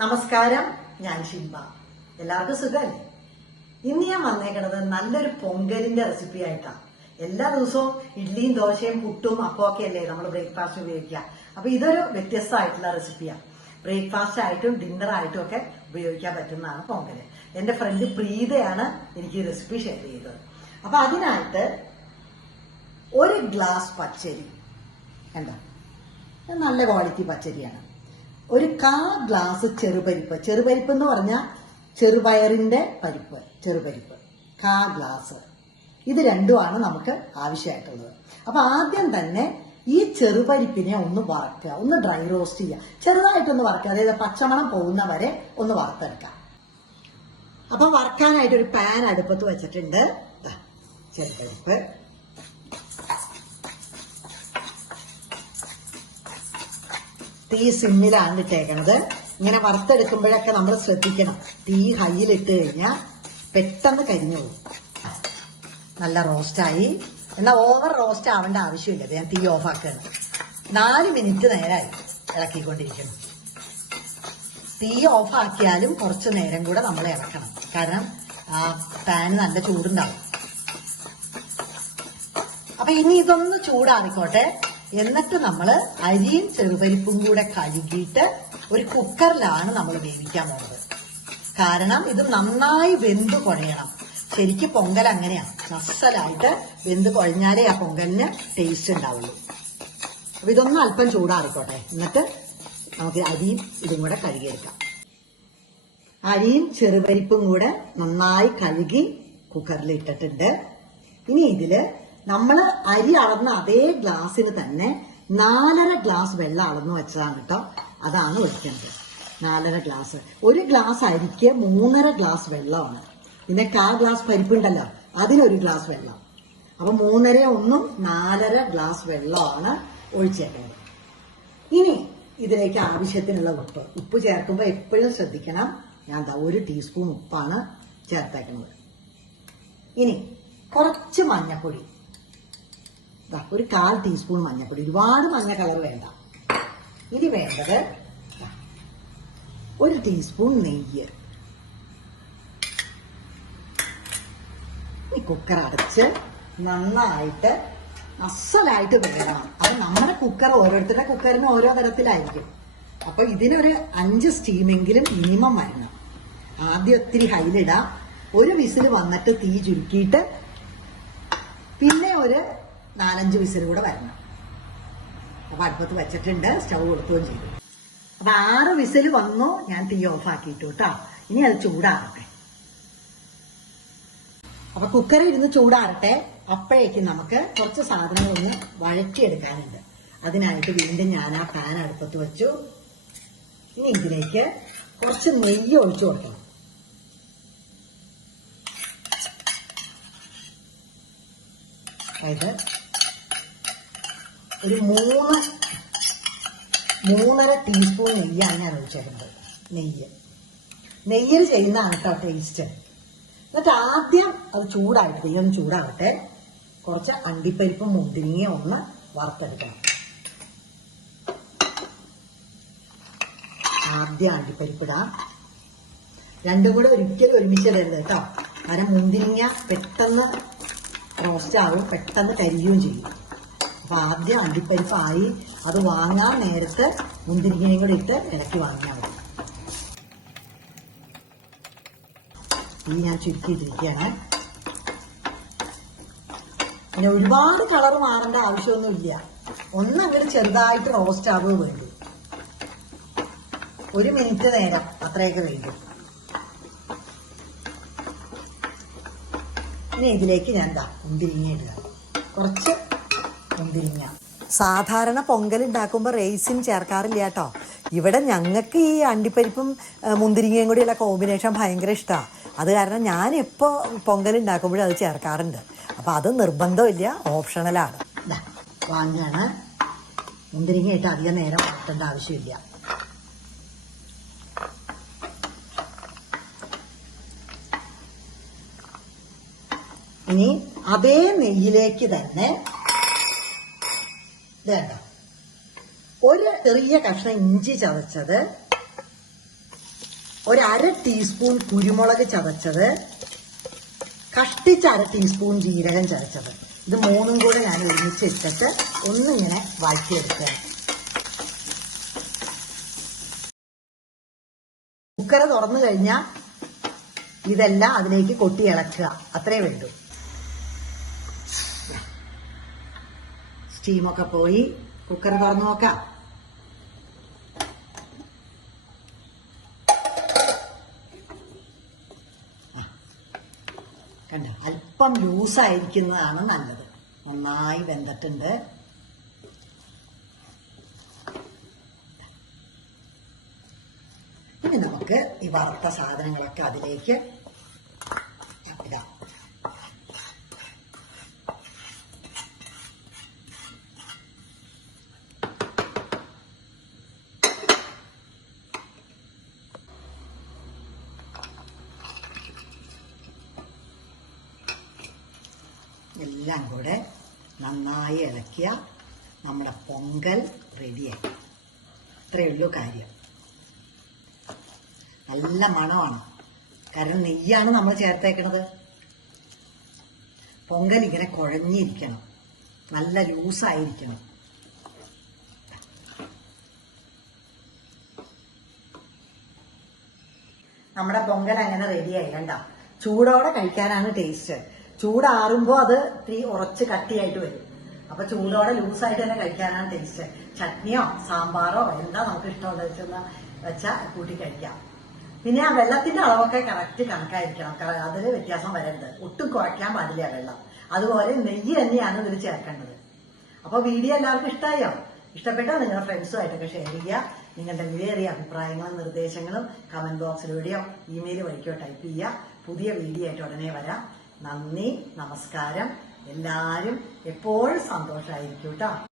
നമസ്കാരം ഞാൻ ഷിംബ എല്ലാവർക്കും സുഖമല്ലേ ഇന്ന് ഞാൻ വന്നേക്കണത് നല്ലൊരു പൊങ്കലിന്റെ റെസിപ്പി ആയിട്ടാണ് എല്ലാ ദിവസവും ഇഡ്ലിയും ദോശയും പുട്ടും അപ്പമൊക്കെ അല്ലേ നമ്മൾ ബ്രേക്ക്ഫാസ്റ്റ് ഉപയോഗിക്കുക. അപ്പൊ ഇതൊരു വ്യത്യസ്തമായിട്ടുള്ള റെസിപ്പിയാണ് ബ്രേക്ക്ഫാസ്റ്റ് ആയിട്ടും ഡിന്നർ ആയിട്ടും ഒക്കെ ഉപയോഗിക്കാൻ പറ്റുന്നതാണ് പൊങ്കൽ. എന്റെ ഫ്രണ്ട് പ്രീതയാണ് എനിക്ക് ഈ റെസിപ്പി ഷെയർ ചെയ്തത്. അപ്പൊ അതിനായിട്ട് ഒരു ഗ്ലാസ് പച്ചരി. എന്താ നല്ല ക്വാളിറ്റി പച്ചരിയാണ്. ഒരു കാ ഗ്ലാസ് ചെറുപരിപ്പ്. ചെറുപരിപ്പ് എന്ന് പറഞ്ഞാൽ ചെറുപയറിന്റെ പരിപ്പ് ചെറുപരിപ്പ്. കാ ഗ്ലാസ്. ഇത് രണ്ടുമാണ് നമുക്ക് ആവശ്യമായിട്ടുള്ളത്. അപ്പൊ ആദ്യം തന്നെ ഈ ചെറുപരിപ്പിനെ ഒന്ന് വറക്കുക. ഒന്ന് ഡ്രൈ റോസ്റ്റ് ചെയ്യുക. ചെറുതായിട്ടൊന്ന് വറക്കുക. അതായത് പച്ചമണം പോകുന്ന വരെ ഒന്ന് വറുത്തെടുക്കുക. അപ്പൊ വറക്കാനായിട്ട് ഒരു പാൻ അടുപ്പത്ത് വെച്ചിട്ടുണ്ട്. ചെറുപരിപ്പ്. തീ സിമ്മിലാണ് ഇട്ടേക്കണത്. ഇങ്ങനെ വറുത്തെടുക്കുമ്പോഴൊക്കെ നമ്മൾ ശ്രദ്ധിക്കണം. തീ ഹൈയിലിട്ട് കഴിഞ്ഞാൽ പെട്ടെന്ന് കരിഞ്ഞു പോകും. നല്ല റോസ്റ്റായി. എന്നാൽ ഓവർ റോസ്റ്റ് ആവേണ്ട ആവശ്യമില്ല. ഞാൻ തീ ഓഫ് ആക്കുകയാണ് നാല് മിനിറ്റ് നേരമായി ഇളക്കിക്കൊണ്ടിരിക്കണം തീ ഓഫ് ആക്കിയാലും കുറച്ച് നേരം കൂടെ നമ്മൾ ഇളക്കണം. കാരണം ആ പാന് നല്ല ചൂടുണ്ടാവും. അപ്പൊ ഇനി ഇതൊന്ന് ചൂടാറിക്കോട്ടെ. എന്നിട്ട് നമ്മൾ അരിയും ചെറുപരിപ്പും കൂടെ കഴുകിയിട്ട് ഒരു കുക്കറിലാണ് നമ്മൾ വേവിക്കാൻ പോകുന്നത് കാരണം ഇത് നന്നായി വെന്ത് കുഴയണം. ശരിക്ക് പൊങ്കൽ അങ്ങനെയാണ് നസ്സലായിട്ട് വെന്ത് കുഴഞ്ഞാലേ ആ പൊങ്കലിന് ടേസ്റ്റ് ഉണ്ടാവുള്ളൂ. അപ്പൊ ഇതൊന്ന് അല്പം ചൂടാറിക്കോട്ടെ. എന്നിട്ട് നമുക്ക് അരിയും ഇതും കൂടെ കഴുകിയെടുക്കാം. അരിയും ചെറുപരിപ്പും കൂടെ നന്നായി കഴുകി കുക്കറിൽ ഇട്ടിട്ടുണ്ട്. ഇനി ഇതിൽ നമ്മൾ അരി അളന്ന അതേ ഗ്ലാസ്സിന് തന്നെ നാലര ഗ്ലാസ് വെള്ളം അളന്നു വെച്ചതാണ് കേട്ടോ. അതാണ് ഒഴിക്കേണ്ടത്. നാലര ഗ്ലാസ്. ഒരു ഗ്ലാസ് അരിക്ക് മൂന്നര ഗ്ലാസ് വെള്ളമാണ്. പിന്നെ കാ ഗ്ലാസ് പരിപ്പുണ്ടല്ലോ അതിനൊരു ഗ്ലാസ് വെള്ളം. അപ്പൊ മൂന്നര ഒന്നും നാലര ഗ്ലാസ് വെള്ളമാണ് ഒഴിച്ചേക്കുന്നത് ഇനി ഇതിലേക്ക് ആവശ്യത്തിനുള്ള ഉപ്പ്. ഉപ്പ് ചേർക്കുമ്പോൾ എപ്പോഴും ശ്രദ്ധിക്കണം. ഞാൻ എന്താ ഒരു ടീസ്പൂൺ ഉപ്പാണ് ചേർത്തേക്കുന്നത്. ഇനി കുറച്ച് മഞ്ഞപ്പൊടി. ഒരു കാൽ ടീസ്പൂൺ മഞ്ഞപ്പൊടി ഒരുപാട് മഞ്ഞ കളർ വേണ്ട. ഇനി വേണ്ടത് ഒരു ടീസ്പൂൺ നെയ്യ്. ഈ കുക്കർ അടച്ച് നന്നായിട്ട് അസലായിട്ട് വേണം. അത് നമ്മുടെ കുക്കർ ഓരോരുത്തരുടെ കുക്കറിന് ഓരോ തരത്തിലായിരിക്കും. അപ്പൊ ഇതിനൊരു അഞ്ച് സ്റ്റീമെങ്കിലും മിനിമം വരണം. ആദ്യം ഒത്തിരി ഹൈലിടാം ഒരു വിസിൽ വന്നിട്ട് തീ ചുരുക്കിയിട്ട് പിന്നെ ഒരു നാലഞ്ച് വിസിൽ കൂടെ വരണം. അപ്പൊ അടുപ്പത്ത് വെച്ചിട്ടുണ്ട്. സ്റ്റവ് കൊടുക്കുകയും ചെയ്തു. അപ്പൊ ആറ് വിസിൽ വന്നു. ഞാൻ തീ ഓഫ് ആക്കിയിട്ടു കേട്ടോ ഇനി അത് ചൂടാറട്ടെ. അപ്പൊ കുക്കർ ഇരുന്ന് ചൂടാറട്ടെ. അപ്പോഴേക്കും നമുക്ക് കുറച്ച് സാധനങ്ങളൊന്ന് വഴറ്റിയെടുക്കാനുണ്ട്. അതിനായിട്ട് വീണ്ടും ഞാൻ ആ പാൻ അടുപ്പത്ത് വെച്ചു. ഇനി ഇതിലേക്ക് കുറച്ച് നെയ്യ് ഒഴിച്ചു കൊടുക്കണം. അതായത് ഒരു മൂന്ന് മൂന്നര ടീസ്പൂൺ നെയ്യാണ് ഞാൻ ഒഴിച്ചേക്കുന്നത് നെയ്യ്. നെയ്യിൽ ചെയ്യുന്നതാണ് കേട്ടോ ടേസ്റ്റ് എന്നിട്ട് ആദ്യം അത് ചൂടായിട്ട് നെയ്യൊന്ന് ചൂടാവട്ടെ. കുറച്ച് അണ്ടിപ്പരിപ്പും മുന്തിരിങ്ങയും ഒന്ന് വറുത്തെടുക്കണം. ആദ്യം അണ്ടിപ്പരിപ്പിടാം രണ്ടും കൂടെ ഒരിക്കലും ഒരുമിച്ചിടരുത് കേട്ടോ കാരണം മുന്തിരിങ്ങ പെട്ടെന്ന് റോസ്റ്റ് ആവും പെട്ടെന്ന് കരിയുകയും ചെയ്യും. അപ്പൊ ആദ്യം അണ്ടിപ്പരിപ്പായി അത് വാങ്ങാൻ നേരത്തെ മുന്തിരിങ്ങയും കൂടി ഇട്ട് ഇടയ്ക്ക് വാങ്ങിയാൽ മതി. ഈ ഞാൻ ചുരുക്കിയിട്ടിരിക്കുകയാണ്. പിന്നെ ഒരുപാട് കളർ മാറേണ്ട ആവശ്യമൊന്നുമില്ല. ഒന്ന് അങ്ങോട്ട് ചെറുതായിട്ട് റോസ്റ്റ് ആവുക വേണ്ടു. ഒരു മിനിറ്റ് നേരം അത്രയൊക്കെ വേണ്ടു. ഇനി ഇതിലേക്ക് ഞാൻ എന്താ മുന്തിരിങ്ങ ഇടുക. കുറച്ച് മുന്തിരിങ്ങ സാധാരണ പൊങ്കൽ ഉണ്ടാക്കുമ്പോൾ റേസിൻ ചേർക്കാറില്ല കേട്ടോ. ഇവിടെ ഞങ്ങൾക്ക് ഈ അണ്ടിപ്പരിപ്പും മുന്തിരിങ്ങയും കൂടിയുള്ള കോമ്പിനേഷൻ ഭയങ്കര ഇഷ്ടമാണ് അത് കാരണം ഞാൻ ഇപ്പോൾ പൊങ്കൽ ഉണ്ടാക്കുമ്പോഴും അത് ചേർക്കാറുണ്ട്. അപ്പോൾ അത് നിർബന്ധമില്ല ഓപ്ഷണലാണ്. വാങ്ങാണ് മുന്തിരിങ്ങ ഇട്ട് അധികം നേരം വളർത്തേണ്ട ആവശ്യമില്ല. ഇനി അതേ നെയ്യിലേക്ക് തന്നെ കണ്ടോ ഒരു ചെറിയ കഷ്ണം ഇഞ്ചി ചതച്ചത് ഒരു അര ടീസ്പൂൺ കുരുമുളക് ചതച്ചത് കഷ്ടിച്ച് അര ടീസ്പൂൺ ജീരകം ചതച്ചത്. ഇത് മൂന്നും കൂടെ ഞാൻ ഒരുമിച്ച് ഇട്ടിട്ട് ഒന്നിങ്ങനെ വഴറ്റിയെടുക്കുക. കുക്കറ് തുറന്നു കഴിഞ്ഞാൽ ഇതെല്ലാം അതിലേക്ക് കൊട്ടി ഇളക്കുക. അത്രേ വേണ്ടൂ. സ്റ്റീമൊക്കെ പോയി കുക്കർ തുറന്നു നോക്കാം. കണ്ട? അല്പം ലൂസായിരിക്കുന്നതാണ് നല്ലത്. നന്നായി വെന്തിട്ടുണ്ട്. ഇനി നമുക്ക് ഈ വറുത്ത സാധനങ്ങളൊക്കെ അതിലേക്ക് എല്ലാം കൂടെ നന്നായി ഇളക്കിയ നമ്മുടെ പൊങ്കൽ റെഡിയായി ഇത്രയേ ഉള്ളൂ കാര്യം. നല്ല മണമാണ്. കാരണം നെയ്യാണ് നമ്മൾ ചേർത്തേക്കണത്. പൊങ്കൽ ഇങ്ങനെ കുഴഞ്ഞിരിക്കണം. നല്ല ലൂസായിരിക്കണം. നമ്മുടെ പൊങ്കൽ അങ്ങനെ റെഡിയായി കണ്ട? ചൂടോടെ കഴിക്കാനാണ് ടേസ്റ്റ് ചൂടാറുമ്പോ അത് തീ ഉറച്ച് കട്ടിയായിട്ട് വരും. അപ്പൊ ചൂടോടെ ലൂസായിട്ട് തന്നെ കഴിക്കാനാണ് ടേസ്റ്റ് ചട്നിയോ സാമ്പാറോ എന്താ നമുക്ക് ഇഷ്ടമുള്ളത് വെച്ചെന്ന് വെച്ചാൽ കൂട്ടി കഴിക്കാം. പിന്നെ ആ വെള്ളത്തിന്റെ അളവൊക്കെ കറക്റ്റ് കണക്കായിരിക്കണം. അതിൽ വ്യത്യാസം വരരുത്. ഒട്ടും കുഴയ്ക്കാൻ പാടില്ല വെള്ളം. അതുപോലെ നെയ്യ് തന്നെയാണ് ഇതിൽ ചേർക്കേണ്ടത്. അപ്പൊ വീഡിയോ എല്ലാവർക്കും ഇഷ്ടമായോ ഇഷ്ടപ്പെട്ടാൽ നിങ്ങളുടെ ഫ്രണ്ട്സുമായിട്ടൊക്കെ ഷെയർ ചെയ്യുക. നിങ്ങളുടെ വിലയേറിയ അഭിപ്രായങ്ങളും നിർദ്ദേശങ്ങളും കമന്റ് ബോക്സിലൂടെയോ ഇമെയിൽ വഴിക്കോ ടൈപ്പ് ചെയ്യുക. പുതിയ വീഡിയോ ആയിട്ട് ഉടനെ വരാം. നന്ദി നമസ്കാരം. എല്ലാവരും എപ്പോഴും സന്തോഷമായിരിക്കും കേട്ടോ